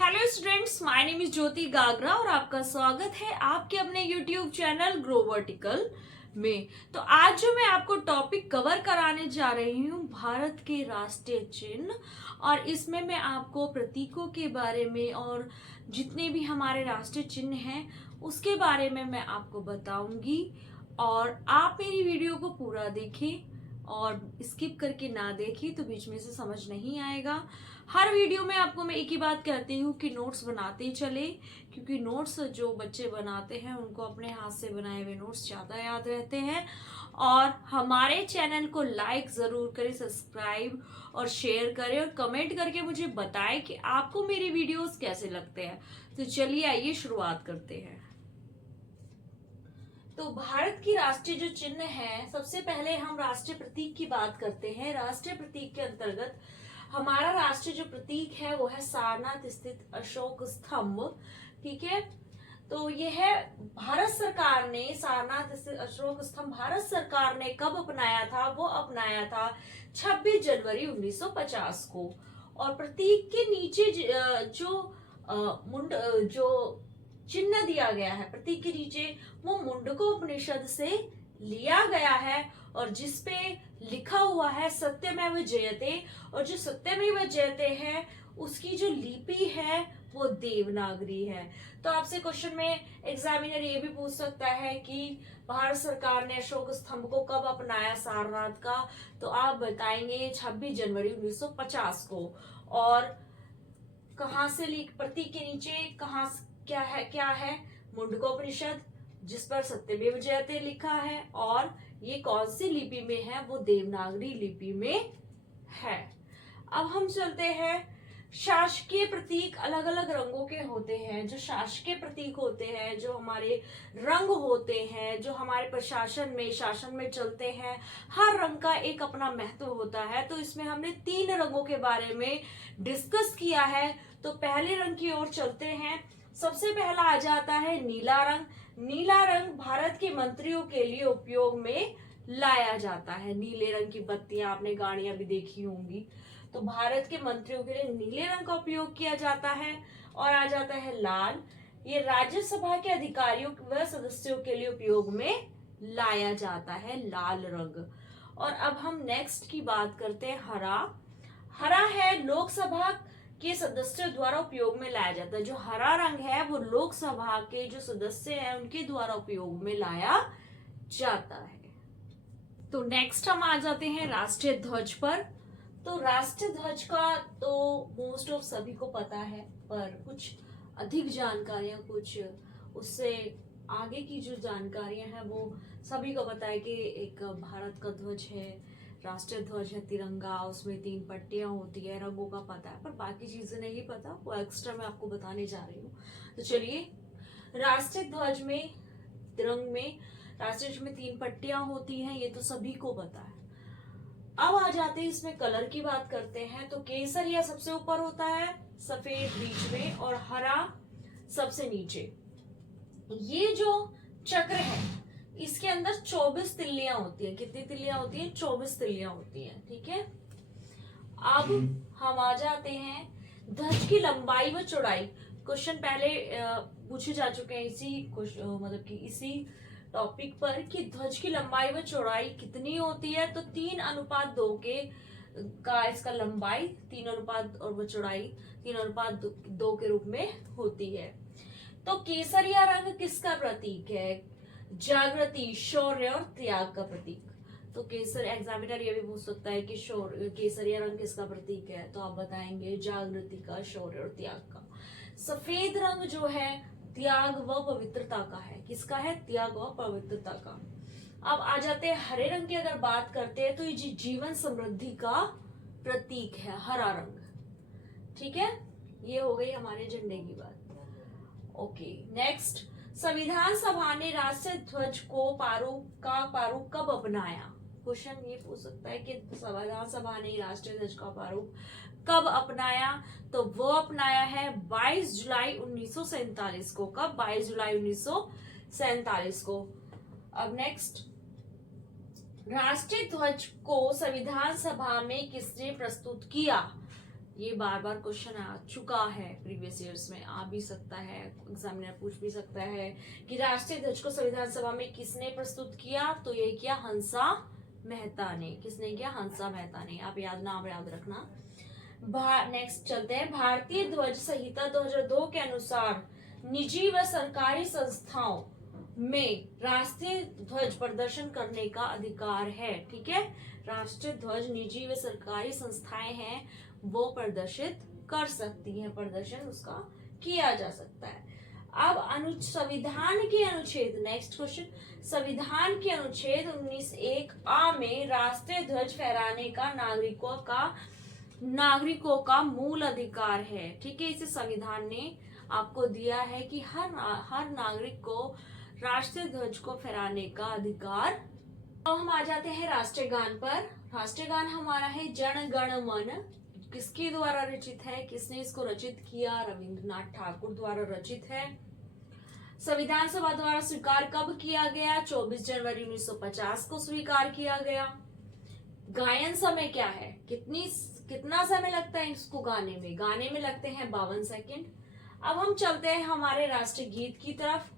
Hello students, my name is Jyoti Gagra और आपका स्वागत है आपके अपने यूट्यूब चैनल ग्रो वर्टिकल में। तो आज जो मैं आपको टॉपिक कवर कराने जा रही हूँ भारत के राष्ट्रीय चिन्ह, और इसमें मैं आपको प्रतीकों के बारे में और जितने भी हमारे राष्ट्रीय चिन्ह हैं उसके बारे में मैं आपको बताऊंगी। और आप मेरी वीडियो को पूरा देखें और स्किप करके ना देखें तो बीच में से समझ नहीं आएगा। हर वीडियो में आपको मैं एक ही बात कहती हूँ कि नोट्स बनाते ही चले, क्योंकि नोट्स जो बच्चे बनाते हैं उनको अपने हाथ से बनाए हुए नोट्स ज्यादा याद रहते हैं। और हमारे चैनल को लाइक जरूर करें, सब्सक्राइब और शेयर करें और कमेंट करके मुझे बताएं कि आपको मेरे वीडियोस कैसे लगते हैं। तो चलिए आइए शुरुआत करते हैं। तो भारत की राष्ट्रीय जो चिन्ह है, सबसे पहले हम राष्ट्रीय प्रतीक की बात करते हैं। राष्ट्रीय प्रतीक के अंतर्गत हमारा राष्ट्रीय जो प्रतीक है वो है सारनाथ स्थित अशोक स्तंभ। ठीक है, तो यह है भारत सरकार ने सारनाथ स्थित अशोक स्तंभ भारत सरकार ने कब अपनाया था? वो अपनाया था 26 जनवरी 1950 को। और प्रतीक के नीचे जो चिन्ह दिया गया है प्रतीक के नीचे, वो मुंडको उपनिषद से लिया गया है और जिसपे लिखा हुआ है सत्यमेव जयते। और जो सत्यमेव जयते है उसकी जो लिपि है वो देवनागरी है। तो आपसे क्वेश्चन में एग्जामिनर ये भी पूछ सकता है कि भारत सरकार ने अशोक स्तंभ को कब अपनाया सारनाथ का? तो आप बताएंगे 26 जनवरी 1950 को। और कहां से प्रतीक के नीचे क्या है? मुंडकोपनिषद, जिस पर सत्यमेव जयते लिखा है। और ये कौन सी लिपि में है? वो देवनागरी लिपि में है। अब हम चलते हैं, शासकीय प्रतीक अलग अलग रंगों के होते हैं। जो शासकीय प्रतीक होते हैं, जो हमारे रंग होते हैं, जो हमारे शासन में चलते हैं, हर रंग का एक अपना महत्व होता है। तो इसमें हमने 3 रंगों के बारे में डिस्कस किया है। तो पहले रंग की ओर चलते हैं। सबसे पहला आ जाता है नीला रंग। नीला रंग भारत के मंत्रियों के लिए उपयोग में लाया जाता है। नीले रंग की बत्तियां आपने गाड़ियां भी देखी होंगी। तो भारत के मंत्रियों के लिए नीले रंग का उपयोग किया जाता है। और आ जाता है लाल। ये राज्यसभा के अधिकारियों व सदस्यों के लिए उपयोग में लाया जाता है, लाल रंग। और अब हम नेक्स्ट की बात करते हैं, हरा। हरा है लोकसभा के सदस्यों द्वारा उपयोग में लाया जाता है। जो हरा रंग है वो लोकसभा के जो सदस्य हैं उनके द्वारा उपयोग में लाया जाता है। तो नेक्स्ट हम आ जाते हैं राष्ट्रीय ध्वज पर। तो राष्ट्रीय ध्वज का तो मोस्ट ऑफ सभी को पता है, पर कुछ अधिक जानकारियां, कुछ उससे आगे की जो जानकारियां हैं वो सभी को पता है कि एक भारत का ध्वज है, राष्ट्रीय ध्वज है तिरंगा, उसमें 3 पट्टियां होती है, रंगों का पता है, पर बाकी चीजें नहीं पता, वो एक्स्ट्रा मैं आपको बताने जा रही हूँ। तो चलिए, राष्ट्रीय ध्वज में तिरंग में राष्ट्रीय ध्वज में 3 पट्टियां होती हैं, ये तो सभी को पता है। अब आ जाते हैं इसमें कलर की बात करते हैं। तो केसरिया सबसे ऊपर होता है, सफेद बीच में और हरा सबसे नीचे। ये जो चक्र है इसके अंदर 24 तिल्लियां होती हैं। कितनी तिल्लियां होती हैं? 24 तिल्लियां होती हैं। ठीक है, अब हम आ जाते हैं ध्वज की लंबाई व चौड़ाई। क्वेश्चन पहले पूछे जा चुके हैं मतलब कि इसी टॉपिक पर कि ध्वज की लंबाई व चौड़ाई कितनी होती है। तो 3:2 का इसका लंबाई 3 और वो चौड़ाई 3:2 के रूप में होती है। तो केसरिया रंग किसका प्रतीक है? जागृति, शौर्य और त्याग का प्रतीक। तो एग्जामिनर ये भी पूछ सकता है कि केसरिया रंग किसका प्रतीक है? तो आप बताएंगे जागृति का, शौर्य और त्याग का। सफेद रंग जो है त्याग व पवित्रता का है। किसका है? त्याग व पवित्रता का। अब आ जाते हैं हरे रंग की अगर बात करते हैं तो ये जीवन समृद्धि का प्रतीक है, हरा रंग। ठीक है, ये हो गई हमारे झंडे की बात। ओके, नेक्स्ट, संविधान सभा ने राष्ट्रीय ध्वज को प्रारूप कब अपनाया? क्वेश्चन ये पूछ सकता है कि संविधान सभा ने राष्ट्रीय ध्वज का प्रारूप कब अपनाया? तो वो अपनाया है 22 जुलाई 1947 को। कब? 22 जुलाई 1947 को। अब नेक्स्ट, राष्ट्रीय ध्वज को संविधान सभा में किसने प्रस्तुत किया? ये बार बार क्वेश्चन आ चुका है प्रीवियस ईयर्स में, आ भी सकता है, एग्जामिनर पूछ भी सकता है कि राष्ट्रीय ध्वज को संविधान सभा में किसने प्रस्तुत किया, तो ये किया हंसा मेहता ने। किसने किया? हंसा मेहता ने। आप नाम याद रखना। नेक्स्ट चलते हैं। भारतीय ध्वज संहिता 2002 के अनुसार निजी व सरकारी संस्थाओं में राष्ट्रीय ध्वज प्रदर्शन करने का अधिकार है। ठीक है, राष्ट्रीय ध्वज निजी व सरकारी संस्थाएं हैं वो प्रदर्शित कर सकती हैं, प्रदर्शन उसका किया जा सकता है। अब संविधान के अनुच्छेद, नेक्स्ट क्वेश्चन, संविधान के अनुच्छेद 19(1)(a) में राष्ट्रीय ध्वज फहराने का नागरिकों का मूल अधिकार है। ठीक है, इसे संविधान ने आपको दिया है कि हर नागरिक को राष्ट्रीय ध्वज को फहराने का अधिकार। तो हम आ जाते हैं राष्ट्रीय गान पर। राष्ट्रीय गान हमारा है जन गण मन। किसके द्वारा रचित है? किसने इसको रचित किया? रविंद्रनाथ ठाकुर द्वारा रचित है। संविधान सभा द्वारा स्वीकार कब किया गया? 24 जनवरी 1950 को स्वीकार किया गया। गायन समय क्या है? कितना समय लगता है इसको गाने में? गाने में लगते हैं 52 सेकंड। अब हम चलते हैं हमारे राष्ट्रीय गीत की तरफ।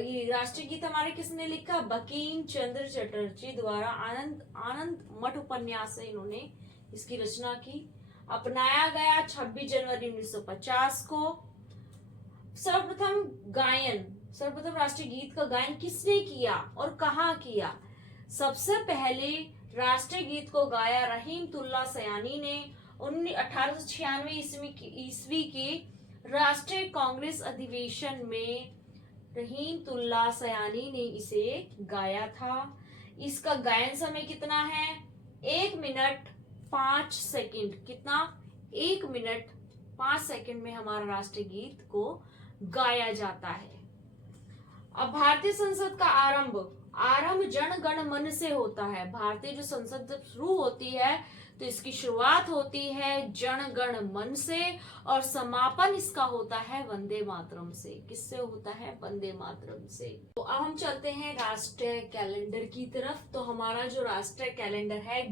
ये राष्ट्रीय गीत हमारे किसने लिखा? बंकिम चंद्र चटर्जी द्वारा आनंद मठ उपन्यास से इन्होंने इसकी रचना की। अपनाया गया 26 जनवरी 1950 को। सर्वप्रथम राष्ट्रीय गीत का गायन किसने किया और कहाँ किया? सबसे पहले राष्ट्रीय गीत को गाया रहीमतुल्लाह सयानी ने 1896 ईस्वी के राष्ट्रीय कांग्रेस अधिवेशन में रहीमतुल्लाह सयानी ने इसे गाया था। इसका गायन समय कितना है? 1 मिनट 5 सेकंड। कितना? 1 मिनट 5 सेकंड में हमारा राष्ट्रीय गीत को गाया जाता है। अब भारतीय संसद का आरंभ जन गण मन से होता है। भारतीय जो संसद जब शुरू होती है तो इसकी शुरुआत होती है जन गण मन से और समापन इसका होता है वंदे मातरम से। किससे होता है? वंदे मातरम से। तो अब हम चलते हैं राष्ट्रीय कैलेंडर की तरफ। तो हमारा जो राष्ट्रीय कैलेंडर है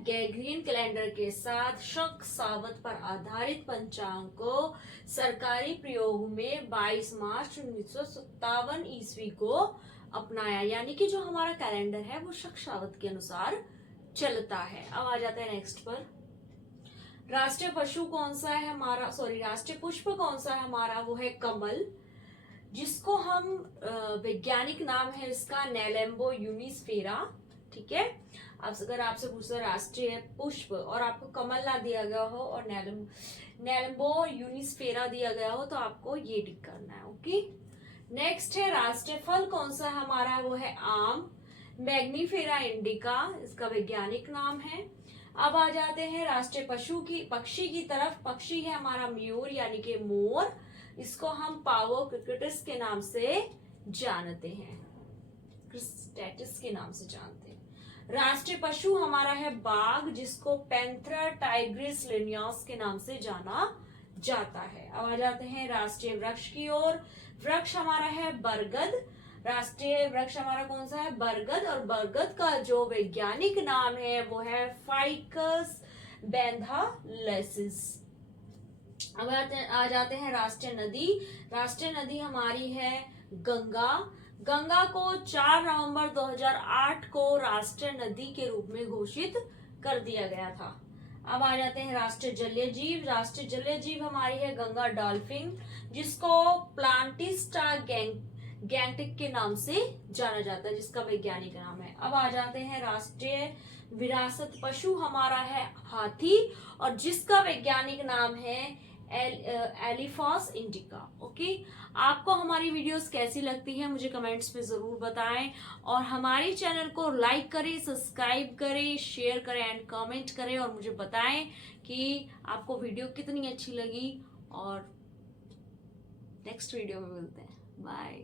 ग्रेगोरियन कैलेंडर के साथ शक सावत पर आधारित पंचांग को सरकारी प्रयोग में 22 मार्च 1957 ईस्वी को अपनाया। यानी कि जो हमारा कैलेंडर है वो शक सावत के अनुसार चलता है। अब आ जाते हैं नेक्स्ट पर। राष्ट्रीय पशु कौन सा है हमारा? राष्ट्रीय पुष्प कौन सा है हमारा? वो है कमल, जिसको हम वैज्ञानिक नाम है इसका नेलेम्बो यूनिस्फेरा। ठीक है, अब अगर आपसे पूछे राष्ट्रीय पुष्प और आपको कमल ना दिया गया हो और नेलेम्बो यूनिस्फेरा दिया गया हो तो आपको ये टिक करना है। ओके, नेक्स्ट है राष्ट्रीय फल कौन सा है हमारा? वो है आम, मैग्नीफेरा इंडिका इसका वैज्ञानिक नाम है। अब आ जाते हैं राष्ट्रीय पक्षी की तरफ। पक्षी है हमारा मयूर यानी कि मोर। इसको हम पावो क्रिकेटिस के नाम से जानते हैं, क्रिस्टेटिस के नाम से जानते हैं। राष्ट्रीय पशु हमारा है बाघ, जिसको पैंथरा टाइग्रिस लिनियस के नाम से जाना जाता है। अब आ जाते हैं राष्ट्रीय वृक्ष की ओर। वृक्ष हमारा है बरगद। राष्ट्रीय वृक्ष हमारा कौन सा है? बरगद। और बरगद का जो वैज्ञानिक नाम है वो है फाइकस बेंथालेसिस। अब आ जाते हैं राष्ट्रीय नदी। राष्ट्रीय नदी हमारी है गंगा। गंगा को 4 नवंबर 2008 को राष्ट्रीय नदी के रूप में घोषित कर दिया गया था। अब आ जाते हैं राष्ट्रीय जलीय जीव। राष्ट्रीय जलीय जीव हमारी है गंगा डॉल्फिन, जिसको प्लांटिस्टा गैंगटिक के नाम से जाना जाता है, जिसका वैज्ञानिक नाम है। अब आ जाते हैं राष्ट्रीय विरासत पशु हमारा है हाथी, और जिसका वैज्ञानिक नाम है एलिफास इंडिका। ओके, आपको हमारी वीडियोस कैसी लगती है मुझे कमेंट्स में जरूर बताएं, और हमारे चैनल को लाइक करें, सब्सक्राइब करें, शेयर करें एंड कमेंट करें, और मुझे बताएं कि आपको वीडियो कितनी अच्छी लगी। और नेक्स्ट वीडियो में मिलते हैं। बाय।